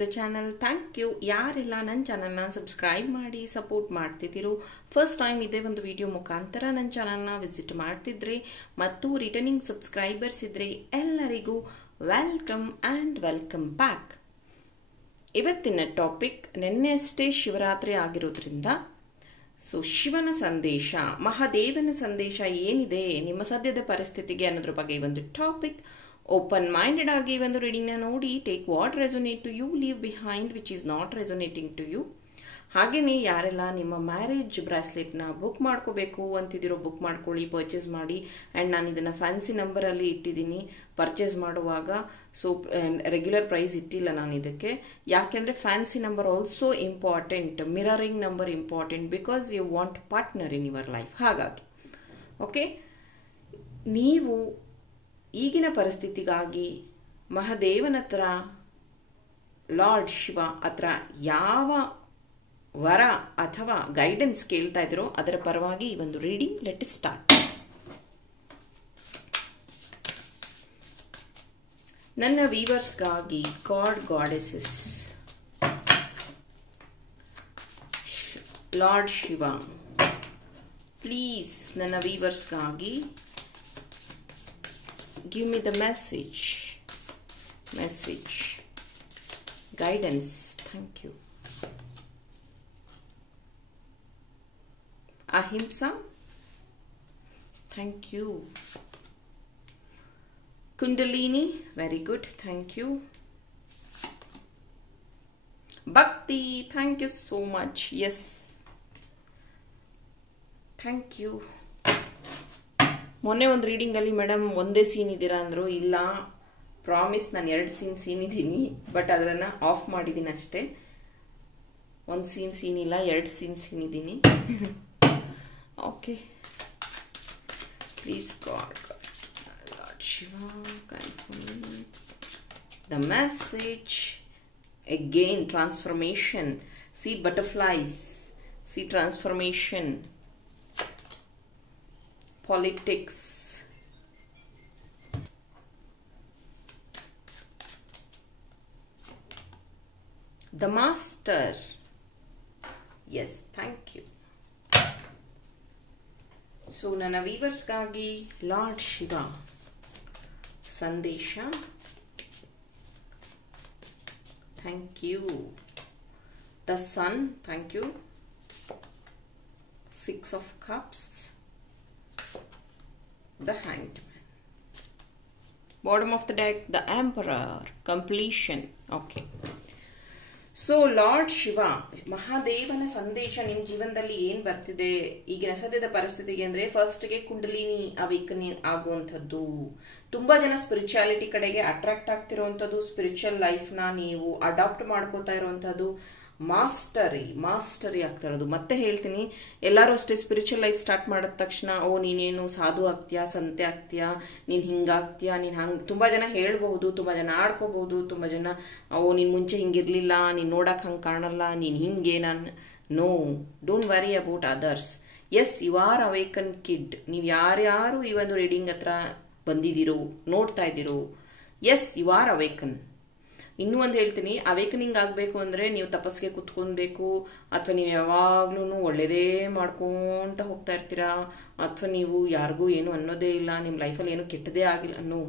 The channel. Thank you. ಯಾರೆಲ್ಲ ನನ್ನ ಚಾನಲ್ನ ಸಬ್ಸ್ಕ್ರೈಬ್ ಮಾಡಿ ಸಪೋರ್ಟ್ ಮಾಡ್ತಿದ್ದೀರೋ, ಫಸ್ಟ್ ಟೈಮ್ ಇದೇ ಒಂದು ವಿಡಿಯೋ ಮುಖಾಂತರ ನನ್ನ ಚಾನಲ್ನ ವಿಸಿಟ್ ಮಾಡ್ತಿದ್ರೆ ಮತ್ತು ರಿಟರ್ನಿಂಗ್ ಸಬ್ಸ್ಕ್ರೈಬರ್ಸ್ ಇದ್ರೆ ಎಲ್ಲರಿಗೂ ವೆಲ್ಕಮ್ ಆ್ಯಂಡ್ ವೆಲ್ಕಮ್ ಬ್ಯಾಕ್. ಇವತ್ತಿನ ಟಾಪಿಕ್, ನಿನ್ನೆಯಷ್ಟೇ ಶಿವರಾತ್ರಿ ಆಗಿರೋದ್ರಿಂದ ಶಿವನ ಸಂದೇಶ, ಮಹಾದೇವನ ಸಂದೇಶ ಏನಿದೆ ನಿಮ್ಮ ಸದ್ಯದ ಪರಿಸ್ಥಿತಿಗೆ ಅನ್ನೋದ್ರ ಬಗ್ಗೆ ಒಂದು ಟಾಪಿಕ್. ಓಪನ್ ಮೈಂಡೆಡ್ ಆಗಿ ಒಂದು ರೀಡಿಂಗ್ನ ನೋಡಿ, take what resonate to you, leave behind which is not resonating to you. ಹಾಗೆಯೇ ಯಾರೆಲ್ಲ ನಿಮ್ಮ ಮ್ಯಾರೇಜ್ ಬ್ರಾಸ್ಲೆಟ್ನ ಬುಕ್ ಮಾಡ್ಕೋಬೇಕು ಅಂತಿದ್ದೀರೋ ಬುಕ್ ಮಾಡ್ಕೊಳ್ಳಿ, ಪರ್ಚೇಸ್ ಮಾಡಿ. ಆ್ಯಂಡ್ ನಾನು ಇದನ್ನು ಫ್ಯಾನ್ಸಿ ನಂಬರಲ್ಲಿ ಇಟ್ಟಿದ್ದೀನಿ ಪರ್ಚೇಸ್ ಮಾಡುವಾಗ. ರೆಗ್ಯುಲರ್ ಪ್ರೈಸ್ ಇಟ್ಟಿಲ್ಲ ನಾನು ಇದಕ್ಕೆ, ಯಾಕೆಂದರೆ fancy number also important, mirroring number important, because you want partner in your life. ಹಾಗಾಗಿ ಓಕೆ, ನೀವು ಈಗಿನ ಪರಿಸ್ಥಿತಿಗಾಗಿ ಮಹಾದೇವನ ಹತ್ರ, ಲಾರ್ಡ್ ಶಿವ ಹತ್ರ ಯಾವ ವರ ಅಥವಾ ಗೈಡೆನ್ಸ್ ಕೇಳ್ತಾ ಇದ್ರೋ ಅದರ ಪರವಾಗಿ ಈ ಒಂದು ರೀಡಿಂಗ್. Let us start. ನನ್ನ ವೀವರ್ಸ್ಗಾಗಿ god, goddesses, lord Shiva, please ನನ್ನ ವೀವರ್ಸ್ಗಾಗಿ give me the message, guidance. Thank you. Ahimsa, thank you. Kundalini, very good, thank you. Bhakti, thank you so much. Yes, thank you. ಮೊನ್ನೆ ಒಂದು ರೀಡಿಂಗಲ್ಲಿ madam ಒಂದೇ scene ಇದ್ದೀರಾ ಅಂದರು. ಇಲ್ಲ, ಪ್ರಾಮಿಸ್ ನಾನು 2 ಸೀನ್ ಇದ್ದೀನಿ, ಬಟ್ ಅದನ್ನು ಆಫ್ ಮಾಡಿದ್ದೀನಿ ಅಷ್ಟೇ. ಒಂದು ಸೀನ್ ಇಲ್ಲ, 2 ಸೀನ್ ಇದ್ದೀನಿ. Okay, please god, lord Shiva, confirm the message. Again transformation, see butterflies, see transformation, politics, the master. Yes, thank you. So ನನ್ನ ವೀವರ್ಸ್ ಗಾಗಿ ಲಾರ್ಡ್ ಶಿವ ಸಂದೇಶ. Thank you. The sun, thank you. 6 of cups, the hanged man. Bottom of the deck, the emperor, completion. Okay, so lord Shiva, ಮಹಾದೇವನ ಸಂದೇಶ ನಿಮ್ಮ ಜೀವನದಲ್ಲಿ ಏನ್ ಬರ್ತಿದೆ ಈಗಿನ ಸದ್ಯದ ಪರಿಸ್ಥಿತಿಗೆ ಅಂದ್ರೆ, ಫಸ್ಟ್ಗೆ ಕುಂಡಲಿನಿ ಅವೇಕನಿಂಗ್ ಆಗುವಂಥದ್ದು. ತುಂಬಾ ಜನ ಸ್ಪಿರಿಚುಯಾಲಿಟಿ ಕಡೆಗೆ ಅಟ್ರಾಕ್ಟ್ ಆಗ್ತಿರುವಂಥದ್ದು, ಸ್ಪಿರಿಚುವಲ್ ಲೈಫ್ನ ನೀವು ಅಡಾಪ್ಟ್ ಮಾಡ್ಕೋತಾ ಇರುವಂಥದ್ದು, ಮಾಸ್ಟರಿ ಆಗ್ತಾ ಇರೋದು. ಮತ್ತೆ ಹೇಳ್ತೀನಿ, ಎಲ್ಲರೂ ಅಷ್ಟೇ ಸ್ಪಿರಿಚುವಲ್ ಲೈಫ್ ಸ್ಟಾರ್ಟ್ ಮಾಡಿದ ತಕ್ಷಣ ನೀನೇನು ಸಾಧು ಆಗ್ತೀಯಾ, ಸಂತೆ ಆಗ್ತೀಯಾ, ನೀನ್ ಹಿಂಗಾಗ್ತೀಯಾ, ನೀನ್ ಹಂಗ್ ತುಂಬಾ ಜನ ಹೇಳ್ಬಹುದು, ತುಂಬಾ ಜನ ಆಡ್ಕೋಬಹುದು, ತುಂಬಾ ಜನ ನೀನ್ ಮುಂಚೆ ಹಿಂಗಿರ್ಲಿಲ್ಲ, ನೀನ್ ನೋಡಕ್ ಹಂಗ್ ಕಾಣಲ್ಲ, ನೀನ್ ಹಿಂಗೆ. No, don't worry about others. Yes, you are awaken kid. ನೀವು ಯಾರ್ಯಾರು ಈ ಒಂದು ರೀಡಿಂಗ್ ಹತ್ರ ಬಂದಿದ್ದೀರೋ, ನೋಡ್ತಾ ಇದ್ದೀರೋ, ಎಸ್, ಯು ಆರ್ ಅವೇಕನ್. ಇನ್ನೂ ಒಂದು ಹೇಳ್ತೀನಿ, ಅವೇಕನಿಂಗ್ ಆಗಬೇಕು ಅಂದರೆ ನೀವು ತಪಸ್ಸಿಗೆ ಕುತ್ಕೊಬೇಕು, ಅಥವಾ ನೀವು ಯಾವಾಗ್ಲೂ ಒಳ್ಳೇದೇ ಮಾಡ್ಕೊಂತ ಹೋಗ್ತಾ ಇರ್ತೀರಾ, ಅಥವಾ ನೀವು ಯಾರಿಗೂ ಏನು ಅನ್ನೋದೇ ಇಲ್ಲ, ನಿಮ್ಮ ಲೈಫಲ್ಲಿ ಏನು ಕೆಟ್ಟದೇ ಆಗಿಲ್ಲ. No,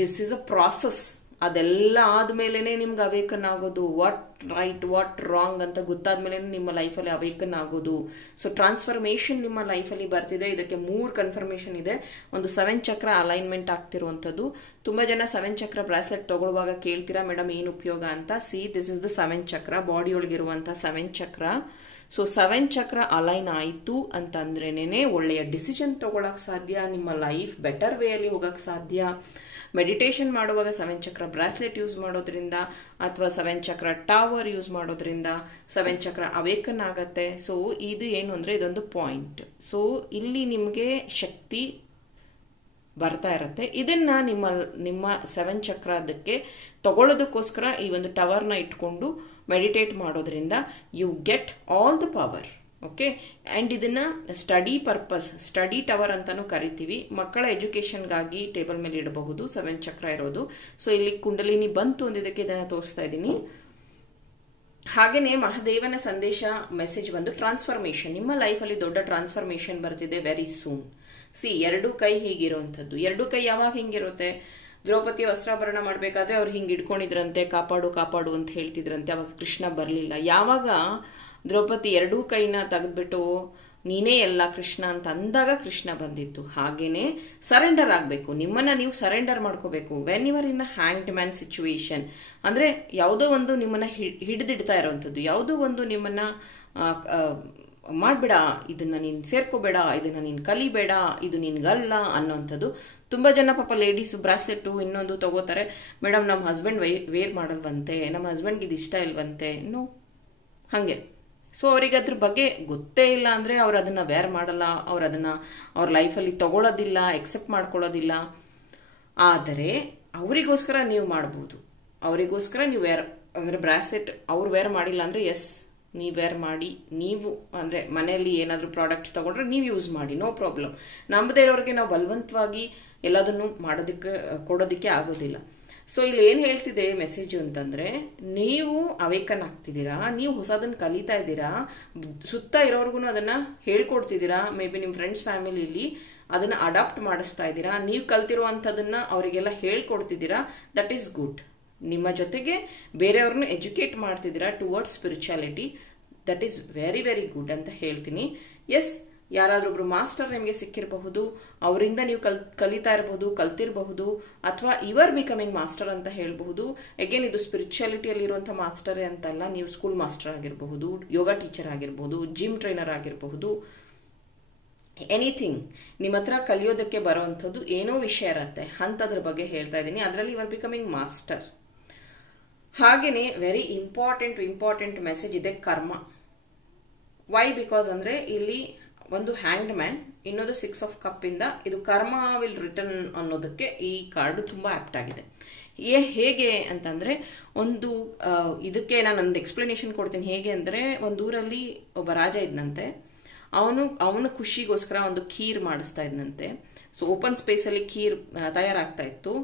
this is a process. ಅದೆಲ್ಲ ಆದ್ಮೇಲೆ ನಿಮ್ಗೆ ಅವೇಕನ್ ಆಗೋದು. ವಾಟ್ ರೈಟ್, ವಾಟ್ ರಾಂಗ್ ಅಂತ ಗೊತ್ತಾದ್ಮೇಲೆ ನಿಮ್ಮ ಲೈಫಲ್ಲಿ ಅವೇಕನ್ ಆಗೋದು. ಸೊ ಟ್ರಾನ್ಸ್ಫಾರ್ಮೇಶನ್ ನಿಮ್ಮ ಲೈಫಲ್ಲಿ ಬರ್ತಿದೆ. ಇದಕ್ಕೆ 3 ಕನ್ಫರ್ಮೇಶನ್ ಇದೆ. ಒಂದು 7 ಚಕ್ರ ಅಲೈನ್ಮೆಂಟ್ ಆಗ್ತಿರುವಂಥದ್ದು. ತುಂಬಾ ಜನ 7 ಚಕ್ರ ಬ್ರಾಸ್ಲೆಟ್ ತಗೊಳ್ಳುವಾಗ ಕೇಳ್ತೀರಾ, ಮೇಡಮ್ ಏನು ಉಪಯೋಗ ಅಂತ. ಸಿ, ದಿಸ್ ಇಸ್ ದ 7 ಚಕ್ರ, ಬಾಡಿ ಒಳಗಿರುವಂತಹ 7 ಚಕ್ರ. ಸೊ 7 ಚಕ್ರ ಅಲೈನ್ ಆಯಿತು ಅಂತಂದ್ರೇನೆ ಒಳ್ಳೆಯ ಡಿಸಿಷನ್ ತಗೊಳಕ್ ಸಾಧ್ಯ, ನಿಮ್ಮ ಲೈಫ್ ಬೆಟರ್ ವೇಯಲ್ಲಿ ಹೋಗಕ್ ಸಾಧ್ಯ. ಮೆಡಿಟೇಷನ್ ಮಾಡುವಾಗ 7 ಚಕ್ರ ಬ್ರಾಸ್ಲೆಟ್ ಯೂಸ್ ಮಾಡೋದ್ರಿಂದ, ಅಥವಾ 7 ಚಕ್ರ ಟವರ್ ಯೂಸ್ ಮಾಡೋದ್ರಿಂದ 7 ಚಕ್ರ ಅವೇಕನ್ ಆಗತ್ತೆ. ಸೊ ಇದು ಏನು ಅಂದ್ರೆ, ಇದೊಂದು ಪಾಯಿಂಟ್. ಸೊ ಇಲ್ಲಿ ನಿಮಗೆ ಶಕ್ತಿ ಬರ್ತಾ ಇರತ್ತೆ. ಇದನ್ನ ನಿಮ್ಮ 7 ಚಕ್ರ ಅದಕ್ಕೆ ತಗೊಳ್ಳೋದಕ್ಕೋಸ್ಕರ ಈ ಒಂದು ಟವರ್ನ ಇಟ್ಕೊಂಡು ಮೆಡಿಟೇಟ್ ಮಾಡೋದ್ರಿಂದ you get all the power. Okay. And ಇದನ್ನ ಸ್ಟಡಿ ಪರ್ಪಸ್, ಸ್ಟಡಿ ಟವರ್ ಅಂತಾನು ಕರಿತೀವಿ. ಮಕ್ಕಳ ಎಜುಕೇಶನ್ಗಾಗಿ ಟೇಬಲ್ ಮೇಲೆ ಇಡಬಹುದು, 7 ಚಕ್ರ ಇರೋದು. ಸೊ ಇಲ್ಲಿ ಕುಂಡಲಿನಿ ಬಂತು ಅಂದಿದ್ದಕ್ಕೆ ಇದನ್ನ ತೋರಿಸ್ತಾ ಇದ್ದೀನಿ. ಹಾಗೇನೆ ಮಹಾದೇವನ ಸಂದೇಶ ಮೆಸೇಜ್ ಬಂದು ಟ್ರಾನ್ಸ್ಫಾರ್ಮೇಶನ್. ನಿಮ್ಮ ಲೈಫಲ್ಲಿ ದೊಡ್ಡ ಟ್ರಾನ್ಸ್ಫಾರ್ಮೇಶನ್ ಬರ್ತಿದೆ ವೆರಿ ಸೂನ್. ಎರಡು ಕೈ ಹೀಗಿರುವಂಥದ್ದು. ಎರಡು ಕೈ ಯಾವಾಗ ಹಿಂಗಿರುತ್ತೆ? ದ್ರೌಪದಿ ವಸ್ತ್ರಾಭರಣ ಮಾಡ್ಬೇಕಾದ್ರೆ ಅವ್ರು ಹಿಂಗೆ ಇಟ್ಕೊಂಡಿದ್ರಂತೆ, ಕಾಪಾಡು ಕಾಪಾಡು ಅಂತ ಹೇಳ್ತಿದ್ರಂತೆ. ಅವಾಗ ಕೃಷ್ಣ ಬರಲಿಲ್ಲ. ಯಾವಾಗ ದ್ರೌಪದಿ ಎರಡೂ ಕೈನ ತೆಗೆದ್ಬಿಟ್ಟು ನೀನೇ ಎಲ್ಲ ಕೃಷ್ಣ ಅಂತ ಅಂದಾಗ ಕೃಷ್ಣ ಬಂದಿದ್ದು. ಹಾಗೇನೆ ಸರೆಂಡರ್ ಆಗಬೇಕು, ನಿಮ್ಮನ್ನ ನೀವು ಸರೆಂಡರ್ ಮಾಡ್ಕೋಬೇಕು. When your in a hanged man situation, ಅಂದ್ರೆ ಯಾವುದೋ ಒಂದು ನಿಮ್ಮನ್ನ ಹಿಡಿದಿಡ್ತಾ ಇರೋವಂಥದ್ದು, ಯಾವುದೋ ಒಂದು ನಿಮ್ಮನ್ನ ಮಾಡ್ಬೇಡ, ಇದನ್ನ ನೀನ್ ಸೇರ್ಕೋಬೇಡ, ಇದನ್ನ ನೀನ್ ಕಲಿಬೇಡ, ಇದು ನಿನ್ಗಲ್ಲ ಅನ್ನೋಂಥದ್ದು. ತುಂಬಾ ಜನ ಪಾಪ ಲೇಡೀಸ್ ಬ್ರಾಸ್ಲೆಟ್ ಇನ್ನೊಂದು ತಗೋತಾರೆ. ಮೇಡಮ್ ನಮ್ಮ ಹಸ್ಬೆಂಡ್ ವೇರ್ ಮಾಡಲ್ವಂತೆ, ನಮ್ಮ ಹಸ್ಬೆಂಡ್ಗೆ ಇದು ಇಷ್ಟ ಇಲ್ವಂತೆ. ನೋ, ಹಂಗೆ. ಸೊ ಅವ್ರಿಗೆ ಅದ್ರ ಬಗ್ಗೆ ಗೊತ್ತೇ ಇಲ್ಲ ಅಂದ್ರೆ ಅವ್ರು ಅದನ್ನ ವೇರ್ ಮಾಡಲ್ಲ, ಅವ್ರು ಅದನ್ನ ಅವ್ರ ಲೈಫಲ್ಲಿ ತಗೊಳ್ಳೋದಿಲ್ಲ, ಎಕ್ಸೆಪ್ಟ್ ಮಾಡ್ಕೊಳ್ಳೋದಿಲ್ಲ. ಆದರೆ ಅವರಿಗೋಸ್ಕರ ನೀವು ಮಾಡ್ಬೋದು. ಅವರಿಗೋಸ್ಕರ ನೀವು ವೇರ್ ಅಂದ್ರೆ ಬ್ರಾಸ್ಲೆಟ್ ಅವ್ರು ವೇರ್ ಮಾಡಿಲ್ಲ ಅಂದ್ರೆ ಎಸ್, ನೀವು ವೇರ್ ಮಾಡಿ, ನೀವು ಅಂದ್ರೆ ಮನೆಯಲ್ಲಿ ಏನಾದರೂ ಪ್ರಾಡಕ್ಟ್ಸ್ ತಗೊಂಡ್ರೆ ನೀವು ಯೂಸ್ ಮಾಡಿ, ನೋ ಪ್ರಾಬ್ಲಮ್. ನಂಬದೇ ಇರೋರಿಗೆ ನಾವು ಬಲವಂತವಾಗಿ ಎಲ್ಲದನ್ನು ಕೊಡೋದಕ್ಕೆ ಆಗೋದಿಲ್ಲ. ಸೊ ಇಲ್ಲಿ ಏನ್ ಹೇಳ್ತಿದೆ ಮೆಸೇಜು ಅಂತಂದ್ರೆ, ನೀವು ಅವೇಕನ್ ಆಗ್ತಿದ್ದೀರಾ, ನೀವು ಹೊಸದನ್ನ ಕಲಿತಾ ಇದ್ದೀರಾ, ಸುತ್ತ ಇರೋರ್ಗು ಅದನ್ನ ಹೇಳ್ಕೊಡ್ತಿದ್ದೀರಾ. ಮೇ ಬಿ ನಿಮ್ ಫ್ರೆಂಡ್ಸ್ ಫ್ಯಾಮಿಲಿಲಿ ಅದನ್ನ ಅಡಾಪ್ಟ್ ಮಾಡಿಸ್ತಾ ಇದ್ದೀರಾ, ನೀವು ಕಲ್ತಿರುವಂತದನ್ನ ಅವರಿಗೆಲ್ಲ ಹೇಳ್ಕೊಡ್ತಿದ್ದೀರಾ. That is good. ನಿಮ್ಮ ಜೊತೆಗೆ ಬೇರೆಯವ್ರನ್ನ ಎಜುಕೇಟ್ ಮಾಡ್ತಿದ್ದೀರಾ towards spirituality. That is very very good ಅಂತ ಹೇಳ್ತೀನಿ. ಎಸ್, ಯಾರಾದ್ರೊಬ್ರು ಮಾಸ್ಟರ್ ನಿಮಗೆ ಸಿಕ್ಕಿರಬಹುದು, ಅವರಿಂದ ನೀವು ಕಲಿತಾ ಇರಬಹುದು, ಕಲ್ತಿರಬಹುದು, ಅಥವಾ ಯುವರ್ ಬಿಕಮಿಂಗ್ ಮಾಸ್ಟರ್ ಅಂತ ಹೇಳಬಹುದು. ಅಗೇನ್ ಇದು ಸ್ಪಿರಿಚುಯಾಲಿಟಿಯಲ್ಲಿ ಇರುವಂತಹ ಮಾಸ್ಟರ್ ಅಂತಲ್ಲ, ನೀವು ಸ್ಕೂಲ್ ಮಾಸ್ಟರ್ ಆಗಿರಬಹುದು, ಯೋಗ ಟೀಚರ್ ಆಗಿರಬಹುದು, ಜಿಮ್ ಟ್ರೈನರ್ ಆಗಿರಬಹುದು, ಎನಿಥಿಂಗ್ ನಿಮ್ಮ ಹತ್ರ ಕಲಿಯೋದಕ್ಕೆ ಬರುವಂಥದ್ದು ಏನೋ ವಿಷಯ ಇರತ್ತೆ, ಅಂಥದ್ರ ಬಗ್ಗೆ ಹೇಳ್ತಾ ಇದ್ದೀನಿ. ಅದರಲ್ಲಿ ಯುವರ್ ಬಿಕಮಿಂಗ್ ಮಾಸ್ಟರ್. ಹಾಗೇನೆ ವೆರಿ ಇಂಪಾರ್ಟೆಂಟ್ ಮೆಸೇಜ್ ಇದೆ, ಕರ್ಮ. ವೈ? ಬಿಕಾಸ್ ಅಂದ್ರೆ ಇಲ್ಲಿ ಒಂದು ಹ್ಯಾಂಗ್ಡ್ ಮ್ಯಾನ್, ಇನ್ನೊಂದು 6 ಆಫ್ ಕಪ್ ಇಂದ ಇದು ಕರ್ಮ ವಿಲ್ ರಿಟರ್ನ್ ಅನ್ನೋದಕ್ಕೆ ಈ ಕಾರ್ಡ್ ತುಂಬಾ ಆಪ್ಟ್ ಆಗಿದೆ. ಹೇಗೆ ಅಂತಂದ್ರೆ, ಒಂದು ಇದಕ್ಕೆ ನಾನು ಒಂದು ಎಕ್ಸ್ಪ್ಲನೇಷನ್ ಕೊಡ್ತೀನಿ. ಹೇಗೆ ಅಂದ್ರೆ, ಒಂದೂರಲ್ಲಿ ಒಬ್ಬ ರಾಜ ಇದ್ನಂತೆ. ಅವನು ಖುಷಿಗೋಸ್ಕರ ಒಂದು ಖೀರ್ ಮಾಡಿಸ್ತಾ ಇದ್ನಂತೆ. ಸೊ ಓಪನ್ ಸ್ಪೇಸ್ ಅಲ್ಲಿ ಖೀರ್ ತಯಾರಾಗ್ತಾ ಇತ್ತು.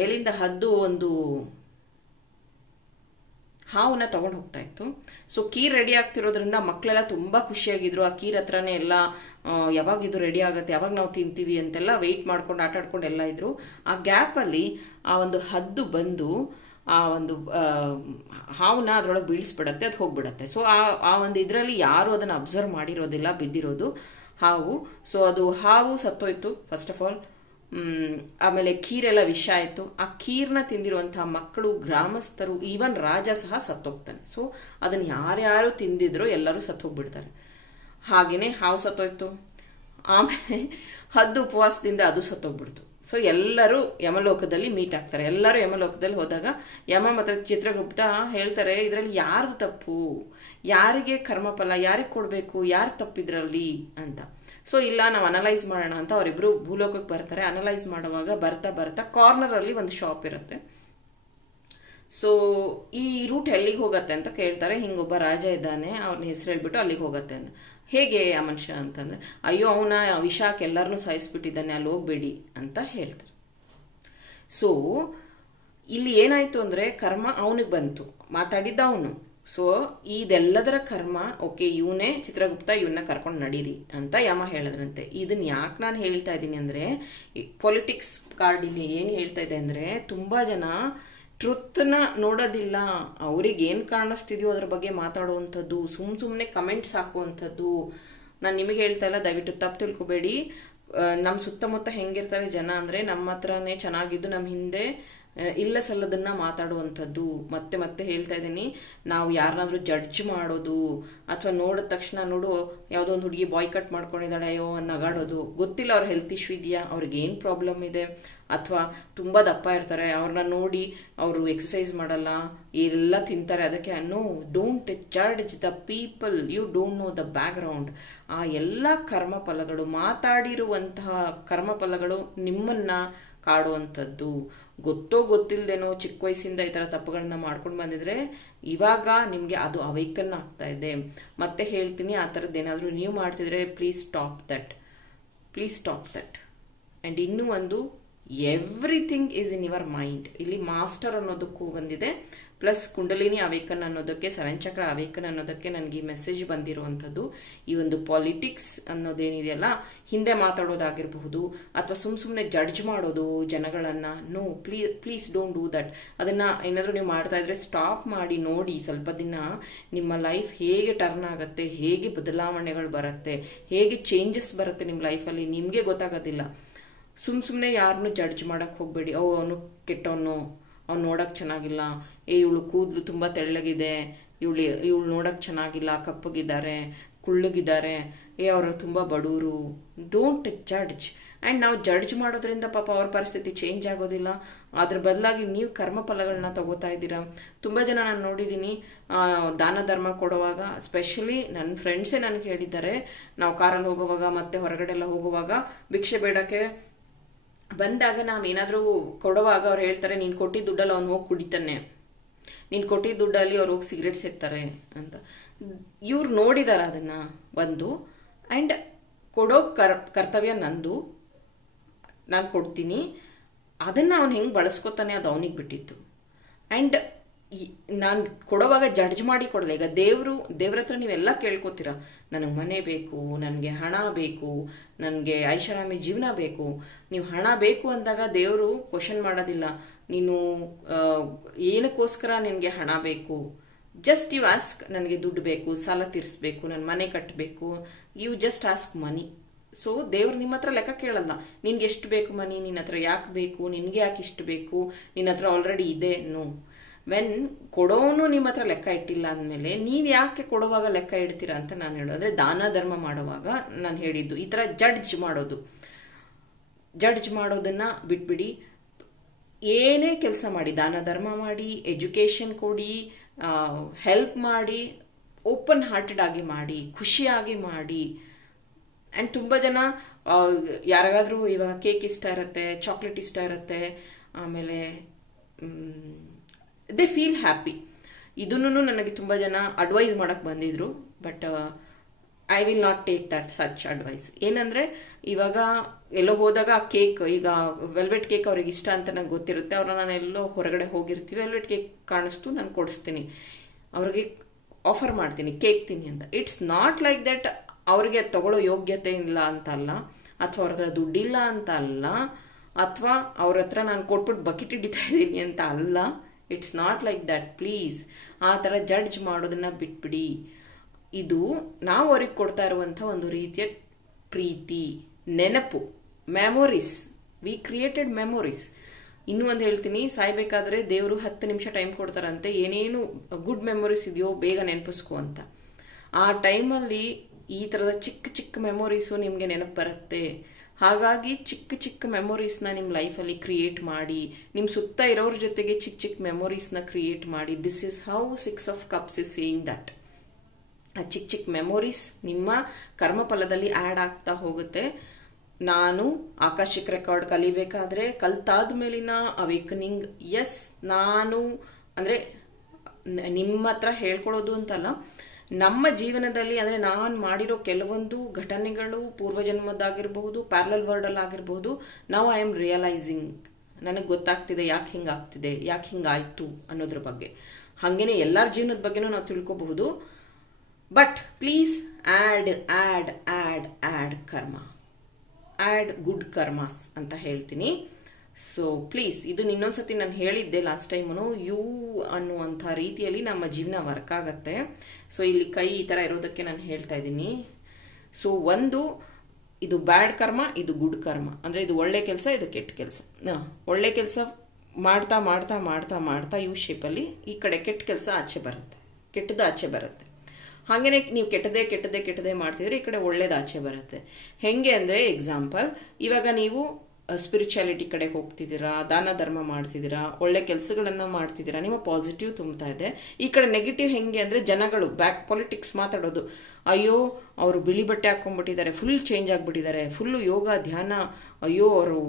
ಮೇಲಿಂದ ಹದ್ದು ಒಂದು ಹಾವನ್ನ ತಗೊಂಡು ಹೋಗ್ತಾ ಇತ್ತು. ಸೊ ಖೀರ್ ರೆಡಿ ಆಗ್ತಿರೋದ್ರಿಂದ ಮಕ್ಕಳೆಲ್ಲ ತುಂಬಾ ಖುಷಿಯಾಗಿದ್ರು. ಆ ಖೀರ್ ಹತ್ರನೇ ಎಲ್ಲ ಯಾವಾಗ ಇದು ರೆಡಿ ಆಗುತ್ತೆ, ಯಾವಾಗ ನಾವು ತಿಂತೀವಿ ಅಂತೆಲ್ಲ ವೆಯ್ಟ್ ಮಾಡ್ಕೊಂಡು ಆಟ ಆಡ್ಕೊಂಡು ಎಲ್ಲ ಇದ್ರು. ಆ ಗ್ಯಾಪ್ ಅಲ್ಲಿ ಆ ಒಂದು ಹದ್ದು ಬಂದು ಆ ಒಂದು ಹಾವನ್ನ ಅದ್ರೊಳಗೆ ಬೀಳಿಸ್ಬಿಡತ್ತೆ, ಅದು ಹೋಗ್ಬಿಡತ್ತೆ. ಸೊ ಆ ಒಂದು ಇದರಲ್ಲಿ ಯಾರು ಅದನ್ನ ಅಬ್ಸರ್ವ್ ಮಾಡಿರೋದಿಲ್ಲ, ಬಿದ್ದಿರೋದು ಹಾವು. ಸೊ ಅದು ಹಾವು ಸತ್ತೋಯ್ತು ಫಸ್ಟ್ ಆಫ್ ಆಲ್. ಆಮೇಲೆ ಖೀರೆಲ್ಲ ವಿಷ ಆಯ್ತು. ಆ ಖೀರ್ನ ತಿಂದಿರುವಂತಹ ಮಕ್ಕಳು, ಗ್ರಾಮಸ್ಥರು, ಈವನ್ ರಾಜ ಸಹ ಸತ್ತೋಗ್ತಾನೆ. ಸೊ ಅದನ್ನ ಯಾರ್ಯಾರು ತಿಂದಿದ್ರು ಎಲ್ಲರೂ ಸತ್ತೋಗ್ಬಿಡ್ತಾರೆ. ಹಾಗೇನೆ ಹಾವು ಸತ್ತೋಯ್ತು. ಆಮೇಲೆ ಹದ್ದು ಉಪವಾಸದಿಂದ ಅದು ಸತ್ತೋಗ್ಬಿಡ್ತು. ಸೊ ಎಲ್ಲರೂ ಯಮಲೋಕದಲ್ಲಿ ಮೀಟ್ ಆಗ್ತಾರೆ. ಎಲ್ಲರೂ ಯಮಲೋಕದಲ್ಲಿ ಹೋದಾಗ ಯಮ ಮತ್ತೆ ಚಿತ್ರಗುಪ್ತ ಹೇಳ್ತಾರೆ, ಇದರಲ್ಲಿ ಯಾರ್ದು ತಪ್ಪು, ಯಾರಿಗೆ ಕರ್ಮಫಲ ಯಾರಿಗೆ ಕೊಡ್ಬೇಕು, ಯಾರು ತಪ್ಪಿದ್ರಲ್ಲಿ ಅಂತ. ಸೊ ಇಲ್ಲ, ನಾವು ಅನಲೈಸ್ ಮಾಡೋಣ ಅಂತ ಅವರಿಬ್ರು ಭೂಲೋಕಕ್ಕೆ ಬರ್ತಾರೆ. ಅನಲೈಸ್ ಮಾಡುವಾಗ ಬರ್ತಾ ಕಾರ್ನರ್ ಅಲ್ಲಿ ಒಂದು ಶಾಪ್ ಇರುತ್ತೆ. ಸೊ ಈ ರೂಟ್ ಎಲ್ಲಿಗೆ ಹೋಗತ್ತೆ ಅಂತ ಕೇಳ್ತಾರೆ. ಹಿಂಗೊಬ್ಬ ರಾಜ ಇದ್ದಾನೆ, ಅವ್ರನ್ನ ಹೆಸರು ಹೇಳ್ಬಿಟ್ಟು ಅಲ್ಲಿಗೆ ಹೋಗತ್ತೆ ಅಂತ. ಹೇಗೆ ಆ ಮನುಷ್ಯ ಅಂತಂದ್ರೆ, ಅಯ್ಯೋ ಅವನ ವಿಷಾಕ್ ಎಲ್ಲರನ್ನೂ ಸಾಯಿಸ್ಬಿಟ್ಟಿದ್ದಾನೆ, ಅಲ್ಲಿ ಹೋಗ್ಬೇಡಿ ಅಂತ ಹೇಳ್ತಾರೆ. ಸೊ ಇಲ್ಲಿ ಏನಾಯ್ತು ಅಂದ್ರೆ, ಕರ್ಮ ಅವನಿಗೆ ಬಂತು, ಮಾತಾಡಿದ್ದ ಅವನು. ಸೊ ಇದೆಲ್ಲದರ ಕರ್ಮ. ಓಕೆ, ಇವನೇ ಚಿತ್ರಗುಪ್ತ, ಇವನ್ನ ಕರ್ಕೊಂಡು ನಡೀರಿ ಅಂತ ಯಮ ಹೇಳಿದ್ರಂತೆ. ಇದನ್ನ ಯಾಕೆ ನಾನು ಹೇಳ್ತಾ ಇದ್ದೀನಿ ಅಂದ್ರೆ, ಪೊಲಿಟಿಕ್ಸ್ ಕಾರ್ಡ್ ಇಲ್ಲಿ ಏನ್ ಹೇಳ್ತಾ ಇದೆ ಅಂದ್ರೆ, ತುಂಬಾ ಜನ ಟ್ರುತ್ನ ನೋಡೋದಿಲ್ಲ. ಅವ್ರಿಗೆ ಏನ್ ಕಾಣಿಸ್ತಿದ್ಯೋ ಅದ್ರ ಬಗ್ಗೆ ಮಾತಾಡುವಂಥದ್ದು, ಸುಮ್ನೆ ಕಮೆಂಟ್ಸ್ ಹಾಕುವಂಥದ್ದು. ನಾನು ನಿಮಗೆ ಹೇಳ್ತಾ ಇಲ್ಲ, ದಯವಿಟ್ಟು ತಪ್ಪು ತಿಳ್ಕೊಬೇಡಿ. ನಮ್ಮ ಸುತ್ತಮುತ್ತ ಹೆಂಗಿರ್ತಾರೆ ಜನ ಅಂದ್ರೆ, ನಮ್ಮ ಹತ್ರನೇ ಚೆನ್ನಾಗಿದ್ದು ನಮ್ಮ ಹಿಂದೆ ಇಲ್ಲ ಸಲ್ಲದನ್ನ ಮಾತಾಡುವಂಥದ್ದು. ಮತ್ತೆ ಹೇಳ್ತಾ ಇದ್ದೀನಿ, ನಾವು ಯಾರನ್ನಾದ್ರೂ ಜಡ್ಜ್ ಮಾಡೋದು, ಅಥವಾ ನೋಡಿದ ತಕ್ಷಣ ನೋಡು ಯಾವುದೋ ಒಂದು ಹುಡುಗಿ ಬಾಯ್ ಕಟ್ ಮಾಡ್ಕೊಂಡಿದ್ದಾಳೆ ಅಯ್ಯೋ ನಗಾಡೋದು. ಗೊತ್ತಿಲ್ಲ ಅವ್ರ ಹೆಲ್ತ್ ಇಶ್ಯೂ ಇದೆಯಾ, ಅವ್ರಿಗೆ ಏನು ಪ್ರಾಬ್ಲಮ್ ಇದೆ, ಅಥವಾ ತುಂಬಾ ದಪ್ಪ ಇರ್ತಾರೆ, ಅವ್ರನ್ನ ನೋಡಿ ಅವರು ಎಕ್ಸಸೈಸ್ ಮಾಡಲ್ಲ, ಎಲ್ಲ ತಿಂತಾರೆ, ಅದಕ್ಕೆ no, don't judge the people, you don't know the background. ಆ ಎಲ್ಲ ಕರ್ಮಫಲಗಳು, ಮಾತಾಡಿರುವಂತಹ ಕರ್ಮಫಲಗಳು ನಿಮ್ಮನ್ನ ಕಾಡುವಂಥದ್ದು. ಗೊತ್ತೋ ಗೊತ್ತಿಲ್ಲದೇನೋ ಚಿಕ್ಕ ವಯಸ್ಸಿಂದ ಈ ಥರ ತಪ್ಪುಗಳನ್ನ ಮಾಡ್ಕೊಂಡು ಬಂದಿದ್ರೆ ಇವಾಗ ನಿಮಗೆ ಅದು ಅವೈಕನ್ ಆಗ್ತಾ ಇದೆ. ಮತ್ತೆ ಹೇಳ್ತೀನಿ, ಆ ಥರದ್ದು ಏನಾದರೂ ನೀವು ಮಾಡ್ತಿದ್ರೆ ಪ್ಲೀಸ್ ಸ್ಟಾಪ್ ದಟ್. ಆ್ಯಂಡ್ ಇನ್ನೂ ಒಂದು, everything is in your mind. ಇಲ್ಲಿ ಮಾಸ್ಟರ್ ಅನ್ನೋದಕ್ಕೂ ಬಂದಿದೆ, ಪ್ಲಸ್ ಕುಂಡಲಿನಿ ಅವೇಕನ್ ಅನ್ನೋದಕ್ಕೆ, 7 ಚಕ್ರ ಅವೇಕನ್ ಅನ್ನೋದಕ್ಕೆ ನನಗೆ ಈ ಮೆಸೇಜ್ ಬಂದಿರುವಂಥದ್ದು. ಈ ಒಂದು ಪಾಲಿಟಿಕ್ಸ್ ಅನ್ನೋದೇನಿದೆಯಲ್ಲ, ಹಿಂದೆ ಮಾತಾಡೋದಾಗಿರಬಹುದು ಅಥವಾ ಸುಮ್ಮನೆ ಜಡ್ಜ್ ಮಾಡೋದು ಜನಗಳನ್ನ, no, please don't do that. ಅದನ್ನ ಏನಾದರೂ ನೀವು ಮಾಡ್ತಾ ಇದ್ರೆ ಸ್ಟಾಪ್ ಮಾಡಿ ನೋಡಿ. ಸ್ವಲ್ಪ ದಿನ ನಿಮ್ಮ ಲೈಫ್ ಹೇಗೆ ಟರ್ನ್ ಆಗುತ್ತೆ, ಹೇಗೆ ಬದಲಾವಣೆಗಳು ಬರುತ್ತೆ, ಹೇಗೆ ಚೇಂಜಸ್ ಬರುತ್ತೆ ನಿಮ್ಮ ಲೈಫಲ್ಲಿ ನಿಮಗೆ ಗೊತ್ತಾಗೋದಿಲ್ಲ. ಸುಮ್ಮನೆ ಯಾರನ್ನು ಜಡ್ಜ್ ಮಾಡಕ್ ಹೋಗ್ಬೇಡಿ. ಅವನು ಕೆಟ್ಟವನು, ಅವ್ನು ನೋಡಕ್ ಚೆನ್ನಾಗಿಲ್ಲ, ಇವಳು ಕೂದಲು ತುಂಬಾ ತೆಳ್ಳಗಿದೆ, ಇವಳು ನೋಡಕ್ ಚೆನ್ನಾಗಿಲ್ಲ, ಕಪ್ಪಗಿದ್ದಾರೆ, ಕುಳ್ಳಗಿದ್ದಾರೆ, ಅವರು ತುಂಬಾ ಬಡವರು. Don't judge. ಅಂಡ್ ನಾವು ಜಡ್ಜ್ ಮಾಡೋದ್ರಿಂದ ಪಾಪ ಅವ್ರ ಪರಿಸ್ಥಿತಿ ಚೇಂಜ್ ಆಗೋದಿಲ್ಲ. ಅದ್ರ ಬದಲಾಗಿ ನೀವು ಕರ್ಮ ಫಲಗಳನ್ನ ತಗೋತಾ ಇದ್ದೀರಾ. ತುಂಬಾ ಜನ ನಾನು ನೋಡಿದೀನಿ, ದಾನ ಧರ್ಮ ಕೊಡುವಾಗ, ಸ್ಪೆಷಲಿ ನನ್ನ ಫ್ರೆಂಡ್ಸೇ ನನಗೆ ಹೇಳಿದ್ದಾರೆ, ನಾವು ಕಾರಲ್ಲಿ ಹೋಗುವಾಗ ಮತ್ತೆ ಹೊರಗಡೆ ಎಲ್ಲ ಹೋಗುವಾಗ ಭಿಕ್ಷೆ ಬೇಡಕ್ಕೆ ಬಂದಾಗ ನಾವೇನಾದ್ರೂ ಕೊಡುವಾಗ ಅವ್ರು ಹೇಳ್ತಾರೆ, ನೀನು ಕೊಟ್ಟಿದ್ದ ದುಡ್ಡಲ್ಲಿ ಅವ್ನು ಹೋಗಿ ಕುಡಿತಾನೆ, ನೀನು ಕೊಟ್ಟಿದ್ದ ದುಡ್ಡಲ್ಲಿ ಅವ್ರು ಹೋಗಿ ಸಿಗರೇಟ್ ಸೇರ್ತಾರೆ ಅಂತ. ಇವ್ರು ನೋಡಿದಾರ ಅದನ್ನ ಒಂದು. ಆ್ಯಂಡ್ ಕೊಡೋ ಕರ್ತವ್ಯ ನಂದು, ನಾನು ಕೊಡ್ತೀನಿ. ಅದನ್ನ ಅವ್ನು ಹೆಂಗೆ ಬಳಸ್ಕೊತಾನೆ ಅದು ಅವನಿಗೆ ಬಿಟ್ಟಿತ್ತು. ಆ್ಯಂಡ್ ನಾನು ಕೊಡೋವಾಗ ಜಡ್ಜ್ ಮಾಡಿ ಕೊಡಲ್ಲ. ಈಗ ದೇವ್ರ ಹತ್ರ ನೀವೆಲ್ಲ ಕೇಳ್ಕೊತೀರ, ನನಗೆ ಮನೆ ಬೇಕು, ನನಗೆ ಹಣ ಬೇಕು, ನನಗೆ ಐಷಾರಾಮಿ ಜೀವನ ಬೇಕು. ನೀವು ಹಣ ಬೇಕು ಅಂದಾಗ ದೇವರು ಕ್ವಶನ್ ಮಾಡೋದಿಲ್ಲ, ನೀನು ಏನಕ್ಕೋಸ್ಕರ ನಿನಗೆ ಹಣ ಬೇಕು. ಜಸ್ಟ್ ಯು ಆಸ್ಕ್, ನನಗೆ ದುಡ್ಡು ಬೇಕು, ಸಾಲ ತೀರಿಸ್ಬೇಕು, ನನ್ನ ಮನೆ ಕಟ್ಟಬೇಕು, you just ask money. So ದೇವ್ರು ನಿಮ್ಮ ಹತ್ರ ಲೆಕ್ಕ ಕೇಳಲ್ಲ, ನಿನ್ಗೆ ಎಷ್ಟು ಬೇಕು ಮನಿ, ನಿನ್ನ ಹತ್ರ ಯಾಕೆ ಬೇಕು, ನಿನ್ಗೆ ಯಾಕೆ ಇಷ್ಟು ಬೇಕು, ನಿನ್ನ ಹತ್ರ ಆಲ್ರೆಡಿ ಇದೆ. ನೋ. ವೆನ್ ಕೊಡೋನು ನಿಮ್ಮ ಹತ್ರ ಲೆಕ್ಕ ಇಟ್ಟಿಲ್ಲ ಅಂದಮೇಲೆ ನೀವು ಯಾಕೆ ಕೊಡುವಾಗ ಲೆಕ್ಕ ಇಡ್ತೀರಾ ಅಂತ ನಾನು ಹೇಳೋದು. ಅಂದರೆ ದಾನ ಧರ್ಮ ಮಾಡುವಾಗ ನಾನು ಹೇಳಿದ್ದು ಈ ಥರ ಜಡ್ಜ್ ಮಾಡೋದನ್ನ ಬಿಟ್ಬಿಡಿ. ಏನೇ ಕೆಲಸ ಮಾಡಿ, ದಾನ ಧರ್ಮ ಮಾಡಿ, ಎಜುಕೇಶನ್ ಕೊಡಿ, ಹೆಲ್ಪ್ ಮಾಡಿ, ಓಪನ್ ಹಾರ್ಟೆಡ್ ಆಗಿ ಮಾಡಿ, ಖುಷಿಯಾಗಿ ಮಾಡಿ. ಆ್ಯಂಡ್ ತುಂಬ ಜನ ಯಾರಿಗಾದ್ರೂ ಇವಾಗ ಕೇಕ್ ಇಷ್ಟ ಇರುತ್ತೆ, ಚಾಕ್ಲೇಟ್ ಇಷ್ಟ ಇರುತ್ತೆ, ಆಮೇಲೆ ದೇ ಫೀಲ್ ಹ್ಯಾಪಿ. ಇದನ್ನು ನನಗೆ ತುಂಬ ಜನ ಅಡ್ವೈಸ್ ಮಾಡಕ್ಕೆ ಬಂದಿದ್ರು. But I will not take that such advice. ಏನಂದ್ರೆ ಇವಾಗ ಎಲ್ಲೋ ಹೋದಾಗ ಕೇಕ್, ಈಗ ವೆಲ್ವೆಟ್ ಕೇಕ್ ಅವ್ರಿಗೆ ಇಷ್ಟ ಅಂತ ನಂಗೆ ಗೊತ್ತಿರುತ್ತೆ. ಅವ್ರನ್ನ ನಾನು ಎಲ್ಲೋ ಹೊರಗಡೆ ಹೋಗಿರ್ತೀವಿ, ವೆಲ್ವೆಟ್ ಕೇಕ್ ಕಾಣಿಸ್ತು, ನಾನು ಕೊಡಿಸ್ತೀನಿ, ಅವ್ರಿಗೆ ಆಫರ್ ಮಾಡ್ತೀನಿ ಕೇಕ್ ತಿನ್ನಿ ಅಂತ. ಇಟ್ಸ್ ನಾಟ್ ಲೈಕ್ ದಟ್ ಅವ್ರಿಗೆ ತಗೊಳ್ಳೋ ಯೋಗ್ಯತೆ ಇಲ್ಲ ಅಂತ ಅಲ್ಲ, ಅಥವಾ ಅವ್ರ ಹತ್ರ ದುಡ್ಡಿಲ್ಲ ಅಂತ ಅಲ್ಲ, ಅಥವಾ ಅವ್ರ ಹತ್ರ ನಾನು ಕೊಟ್ಬಿಟ್ಟು ಬಕೆಟ್ ಹಿಡಿತಾ ಇದ್ದೀನಿ ಅಂತ ಅಲ್ಲ. It's not like that. Please ಆ ಥರ ಜಡ್ಜ್ ಮಾಡೋದನ್ನ ಬಿಟ್ಬಿಡಿ. ಇದು ನಾವು ಅವ್ರಿಗೆ ಕೊಡ್ತಾ ಇರುವಂಥ ಒಂದು ರೀತಿಯ ಪ್ರೀತಿ, ನೆನಪು, ಮೆಮೊರೀಸ್. V created memories. ಇನ್ನೂ ಒಂದು ಹೇಳ್ತೀನಿ, ಸಾಯ್ಬೇಕಾದ್ರೆ ದೇವರು 10 ನಿಮಿಷ ಟೈಮ್ ಕೊಡ್ತಾರಂತೆ, ಏನೇನು ಗುಡ್ ಮೆಮೊರೀಸ್ ಇದೆಯೋ ಬೇಗ ನೆನಪಿಸ್ಕೊ ಅಂತ. ಆ ಟೈಮಲ್ಲಿ ಈ ಥರದ ಚಿಕ್ಕ ಚಿಕ್ಕ ಮೆಮೊರೀಸು ನಿಮಗೆ ನೆನಪು ಬರುತ್ತೆ. ಹಾಗಾಗಿ ಚಿಕ್ಕ ಚಿಕ್ಕ ಮೆಮೊರೀಸ್ನ ನಿಮ್ಮ ಲೈಫಲ್ಲಿ ಕ್ರಿಯೇಟ್ ಮಾಡಿ, ನಿಮ್ಮ ಸುತ್ತ ಇರೋರ ಜೊತೆಗೆ ಚಿಕ್ಕ ಚಿಕ್ಕ ಮೆಮೊರೀಸ್ನ ಕ್ರಿಯೇಟ್ ಮಾಡಿ. This is how 6 of Cups is saying that. ಆ ಚಿಕ್ಕ ಚಿಕ್ಕ ಮೆಮೊರೀಸ್ ನಿಮ್ಮ ಕರ್ಮಫಲದಲ್ಲಿ ಆ್ಯಡ್ ಆಗ್ತಾ ಹೋಗುತ್ತೆ. ನಾನು ಆಕಾಶಿಕ್ ರೆಕಾರ್ಡ್ ಕಲಿಬೇಕಾದ್ರೆ ಕಲ್ತಾದ ಮೇಲಿನ ಅವೇಕನಿಂಗ್, ಎಸ್, ನಾನು ಅಂದರೆ ನಿಮ್ಮ ಹತ್ರ ಹೇಳ್ಕೊಡೋದು ಅಂತಲ್ಲ, ನಮ್ಮ ಜೀವನದಲ್ಲಿ ಅಂದರೆ ನಾನು ಮಾಡಿರೋ ಕೆಲವೊಂದು ಘಟನೆಗಳು ಪೂರ್ವಜನ್ಮದಾಗಿರ್ಬಹುದು, ಪ್ಯಾರಲಲ್ ವರ್ಲ್ಡ್ ಆಗಿರ್ಬಹುದು, ನಾವು ಐ ಆಮ್ ರಿಯಲೈಸಿಂಗ್, ನನಗೆ ಗೊತ್ತಾಗ್ತಿದೆ ಯಾಕೆ ಹಿಂಗಾಗ್ತಿದೆ, ಯಾಕೆ ಹಿಂಗಾಯ್ತು ಅನ್ನೋದ್ರ ಬಗ್ಗೆ. ಹಾಗೇನೆ ಎಲ್ಲರ ಜೀವನದ ಬಗ್ಗೆನೂ ನಾವು ತಿಳ್ಕೋಬಹುದು. ಬಟ್ ಪ್ಲೀಸ್ ಆ್ಯಡ್ ಕರ್ಮ, ಆ್ಯಡ್ ಗುಡ್ ಕರ್ಮಾಸ್ ಅಂತ ಹೇಳ್ತೀನಿ. ಸೊ ಪ್ಲೀಸ್, ಇದು ಇನ್ನೊಂದ್ಸತಿ ನಾನು ಹೇಳಿದ್ದೆ ಲಾಸ್ಟ್ ಟೈಮು, ಯು ಅನ್ನುವಂಥ ರೀತಿಯಲ್ಲಿ ನಮ್ಮ ಜೀವನ ವರ್ಕ್ ಆಗತ್ತೆ. ಸೊ ಇಲ್ಲಿ ಕೈ ಈ ಥರ ಇರೋದಕ್ಕೆ ನಾನು ಹೇಳ್ತಾ ಇದ್ದೀನಿ. ಸೊ ಒಂದು, ಇದು ಬ್ಯಾಡ್ ಕರ್ಮ, ಇದು ಗುಡ್ ಕರ್ಮ. ಅಂದರೆ ಇದು ಒಳ್ಳೆ ಕೆಲಸ, ಇದು ಕೆಟ್ಟ ಕೆಲಸ. ಒಳ್ಳೆ ಕೆಲಸ ಮಾಡ್ತಾ ಮಾಡ್ತಾ ಮಾಡ್ತಾ ಮಾಡ್ತಾ ಯು ಶೇಪಲ್ಲಿ ಈ ಕಡೆ ಕೆಟ್ಟ ಕೆಲಸ ಆಚೆ ಬರುತ್ತೆ, ಕೆಟ್ಟದ್ದು ಆಚೆ ಬರುತ್ತೆ. ಹಾಗೇನೆ ನೀವು ಕೆಟ್ಟದೇ ಮಾಡ್ತಿದ್ರೆ ಈ ಕಡೆ ಒಳ್ಳೇದು ಆಚೆ ಬರುತ್ತೆ. ಹೆಂಗೆ ಅಂದರೆ ಎಕ್ಸಾಂಪಲ್, ಇವಾಗ ನೀವು ಸ್ಪಿರಿಚುಯಾಲಿಟಿ ಕಡೆ ಹೋಗ್ತಿದ್ದೀರಾ, ದಾನ ಧರ್ಮ ಮಾಡ್ತಿದ್ದೀರಾ, ಒಳ್ಳೆ ಕೆಲಸಗಳನ್ನ ಮಾಡ್ತಿದ್ದೀರಾ, ನಿಮ್ಮ ಪಾಸಿಟಿವ್ ತುಂಬ್ತಾ ಇದೆ. ಈ ಕಡೆ ನೆಗೆಟಿವ್ ಹೆಂಗೆ ಅಂದ್ರೆ ಜನಗಳು ಪಾಲಿಟಿಕ್ಸ್ ಮಾತಾಡೋದು, ಅಯ್ಯೋ ಅವರು ಬಿಳಿ ಬಟ್ಟೆ ಹಾಕೊಂಡ್ಬಿಟ್ಟಿದ್ದಾರೆ, ಫುಲ್ ಚೇಂಜ್ ಆಗ್ಬಿಟ್ಟಿದ್ದಾರೆ, ಫುಲ್ ಯೋಗ ಧ್ಯಾನ, ಅಯ್ಯೋ ಅವ್ರು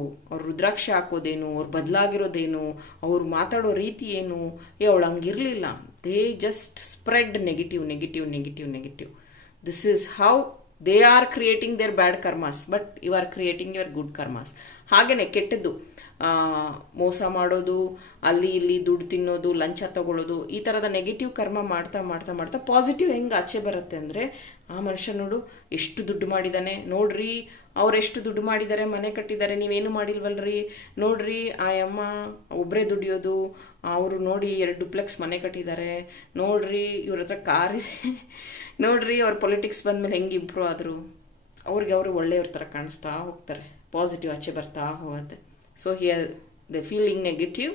ರುದ್ರಾಕ್ಷ ಹಾಕೋದೇನು, ಅವ್ರು ಬದಲಾಗಿರೋದೇನು, ಅವ್ರು ಮಾತಾಡೋ ರೀತಿ ಏನು, ಅವಳು ಹಂಗಿರ್ಲಿಲ್ಲ. They just spread negative negative negative negative. This is how they are creating their bad karmas, but you are creating your good karmas. ಹಾಗೇನೆ ಕೆಟ್ಟದ್ದು, ಮೋಸ ಮಾಡೋದು, ಅಲ್ಲಿ ಇಲ್ಲಿ ದುಡ್ಡು ತಿನ್ನೋದು, ಲಂಚ ತಗೊಳ್ಳೋದು, ಈ ತರದ ನೆಗೆಟಿವ್ ಕರ್ಮ ಮಾಡ್ತಾ ಮಾಡ್ತಾ ಮಾಡ್ತಾ ಪಾಸಿಟಿವ್ ಹೆಂಗ್ ಆಚೆ ಬರುತ್ತೆ ಅಂದ್ರೆ, ಆ ಮನುಷ್ಯ ನೋಡು ಎಷ್ಟು ದುಡ್ಡು ಮಾಡಿದಾನೆ, ನೋಡ್ರಿ ಅವ್ರೆಷ್ಟು ದುಡ್ಡು ಮಾಡಿದ್ದಾರೆ, ಮನೆ ಕಟ್ಟಿದ್ದಾರೆ, ನೀವೇನು ಮಾಡಿಲ್ವಲ್ರಿ, ನೋಡ್ರಿ ಆ ಅಮ್ಮ ಒಬ್ರೇ ದುಡಿಯೋದು, ಅವರು ನೋಡಿ 2 ಡುಪ್ಲೆಕ್ಸ್ ಮನೆ ಕಟ್ಟಿದ್ದಾರೆ, ನೋಡ್ರಿ ಇವ್ರ ಹತ್ರ ಕಾರ್ ಇದೆ, ನೋಡ್ರಿ ಅವ್ರ ಪೊಲಿಟಿಕ್ಸ್ ಬಂದ್ಮೇಲೆ ಹೆಂಗೆ ಇಂಪ್ರೂವ್ ಆದ್ರು, ಅವ್ರಿಗೆ ಅವರು ಒಳ್ಳೆಯವ್ರ ಥರ ಕಾಣಿಸ್ತಾ ಹೋಗ್ತಾರೆ, ಪಾಸಿಟಿವ್ ಆಚೆ ಬರ್ತಾ ಹೋಗುತ್ತೆ. So here the feeling negative,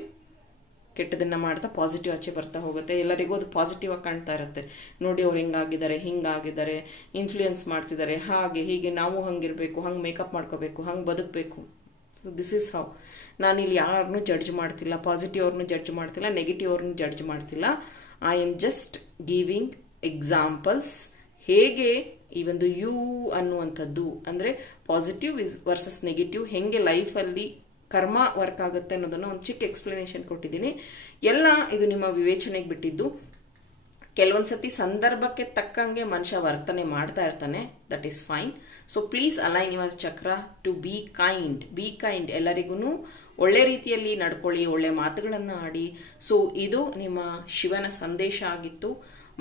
ಕೆಟ್ಟದನ್ನ ಮಾಡ್ತಾ ಪಾಸಿಟಿವ್ ಆಚೆ ಬರ್ತಾ ಹೋಗುತ್ತೆ. ಎಲ್ಲರಿಗೂ ಅದು ಪಾಸಿಟಿವ್ ಆಗಿ ಕಾಣ್ತಾ ಇರುತ್ತೆ. ನೋಡಿ ಅವ್ರು ಹೆಂಗಾಗಿದ್ದಾರೆ, ಹಿಂಗಾಗಿದ್ದಾರೆ, ಇನ್ಫ್ಲೂಯೆನ್ಸ್ ಮಾಡ್ತಿದ್ದಾರೆ, ಹಾಗೆ ಹೀಗೆ ನಾವು ಹಂಗಿರ್ಬೇಕು, ಹಂಗೆ ಮೇಕಪ್ ಮಾಡ್ಕೋಬೇಕು, ಹಂಗೆ ಬದುಕಬೇಕು. So this is how. ನಾನಿಲ್ಲಿ ಯಾರನ್ನೂ ಜಡ್ಜ್ ಮಾಡ್ತಿಲ್ಲ, ಪಾಸಿಟಿವ್ ಅವ್ರನ್ನೂ ಜಡ್ಜ್ ಮಾಡ್ತಿಲ್ಲ, ನೆಗೆಟಿವ್ ಅವ್ರನ್ನೂ ಜಡ್ಜ್ ಮಾಡ್ತಿಲ್ಲ. I am just giving examples. ಹೇಗೆ ಈ ಒಂದು ಯು ಅನ್ನುವಂಥದ್ದು ಅಂದ್ರೆ ಪಾಸಿಟಿವ್ ವರ್ಸಸ್ ನೆಗೆಟಿವ್, ಹೆಂಗೆ ಲೈಫಲ್ಲಿ ಕರ್ಮ ವರ್ಕ್ ಆಗುತ್ತೆ ಅನ್ನೋದನ್ನ ಒಂದು ಚಿಕ್ಕ ಎಕ್ಸ್ಪ್ಲನೇಷನ್ ಕೊಟ್ಟಿದ್ದೀನಿ. ಎಲ್ಲ ಇದು ನಿಮ್ಮ ವಿವೇಚನೆಗೆ ಬಿಟ್ಟಿದ್ದು. ಕೆಲವೊಂದ್ಸತಿ ಸಂದರ್ಭಕ್ಕೆ ತಕ್ಕಂಗೆ ಮನುಷ್ಯ ವರ್ತನೆ ಮಾಡ್ತಾ ಇರ್ತಾನೆ, that is fine. So please align your ಚಕ್ರ ಟು ಬಿ ಕೈಂಡ್. ಎಲ್ಲರಿಗೂ ಒಳ್ಳೆ ರೀತಿಯಲ್ಲಿ ನಡ್ಕೊಳ್ಳಿ, ಒಳ್ಳೆ ಮಾತುಗಳನ್ನ ಆಡಿ. ಸೊ ಇದು ನಿಮ್ಮ ಶಿವನ ಸಂದೇಶ ಆಗಿತ್ತು,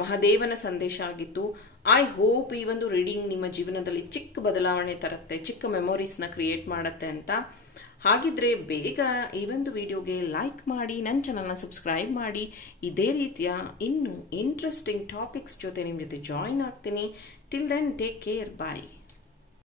ಮಹಾದೇವನ ಸಂದೇಶ ಆಗಿತ್ತು. ಐ ಹೋಪ್ ಈ ಒಂದು ರೀಡಿಂಗ್ ನಿಮ್ಮ ಜೀವನದಲ್ಲಿ ಚಿಕ್ಕ ಬದಲಾವಣೆ ತರುತ್ತೆ, ಚಿಕ್ಕ ಮೆಮೊರೀಸ್ನ ಕ್ರಿಯೇಟ್ ಮಾಡುತ್ತೆ ಅಂತ. ಹಾಗಿದ್ರೆ ಬೇಗ ಈ ಒಂದು ವಿಡಿಯೋಗೆ ಲೈಕ್ ಮಾಡಿ, ನನ್ನ ಚಾನಲ್ನ ಸಬ್ಸ್ಕ್ರೈಬ್ ಮಾಡಿ. ಇದೇ ರೀತಿಯ ಇನ್ನು ಇಂಟ್ರೆಸ್ಟಿಂಗ್ ಟಾಪಿಕ್ಸ್ ಜೊತೆ ನಿಮ್ಮ ಜೊತೆ ಜಾಯಿನ್ ಆಗ್ತೀನಿ. ಟಿಲ್ ದೆನ್ ಟೇಕ್ ಕೇರ್, ಬಾಯ್.